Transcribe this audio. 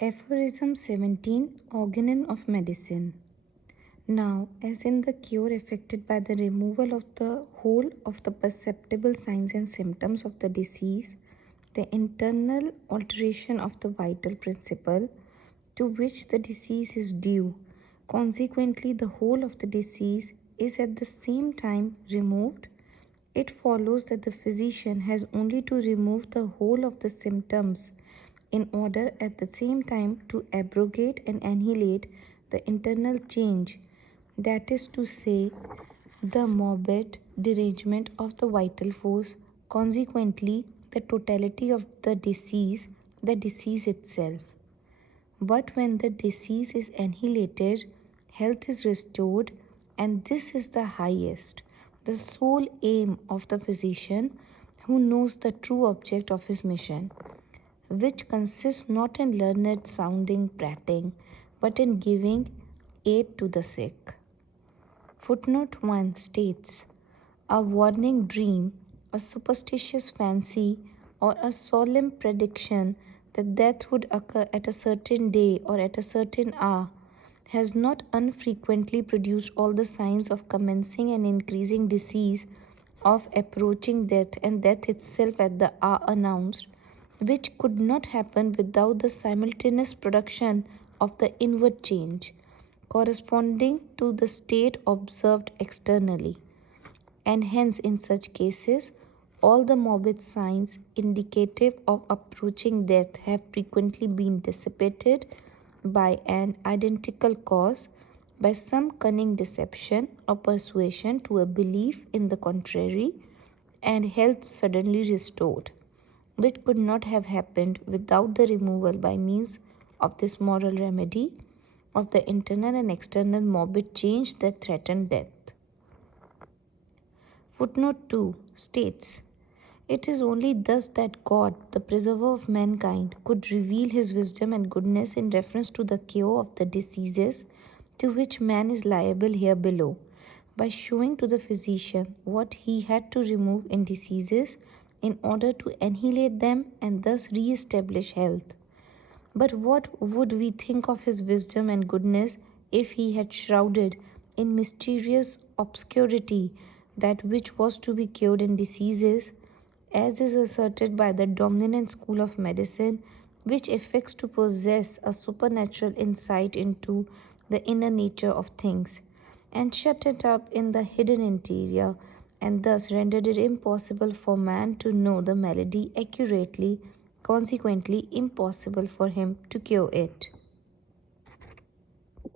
Aphorism 17 Organon of Medicine. Now, as in the cure effected by the removal of the whole of the perceptible signs and symptoms of the disease, the internal alteration of the vital principle to which the disease is due, consequently, the whole of the disease is at the same time removed, it follows that the physician has only to remove the whole of the symptoms in order at the same time to abrogate and annihilate the internal change, that is to say, the morbid derangement of the vital force, consequently, the totality of the disease itself. But when the disease is annihilated, health is restored, and this is the highest, the sole aim of the physician who knows the true object of his mission, which consists not in learned sounding prating, but in giving aid to the sick. Footnote 1 states, a warning dream, a superstitious fancy, or a solemn prediction that death would occur at a certain day or at a certain hour has not unfrequently produced all the signs of commencing and increasing disease, of approaching death, and death itself at the hour announced, which could not happen without the simultaneous production of the inward change, corresponding to the state observed externally. And hence, in such cases, all the morbid signs indicative of approaching death have frequently been dissipated by an identical cause, by some cunning deception or persuasion to a belief in the contrary, and health suddenly restored, which could not have happened without the removal by means of this moral remedy of the internal and external morbid change that threatened death. Footnote 2 states, it is only thus that God, the preserver of mankind, could reveal his wisdom and goodness in reference to the cure of the diseases to which man is liable here below, by showing to the physician what he had to remove in diseases in order to annihilate them and thus re-establish health. But what would we think of his wisdom and goodness if he had shrouded in mysterious obscurity that which was to be cured in diseases, as is asserted by the dominant school of medicine, which affects to possess a supernatural insight into the inner nature of things, and shut it up in the hidden interior, and thus rendered it impossible for man to know the malady accurately, consequently impossible for him to cure it.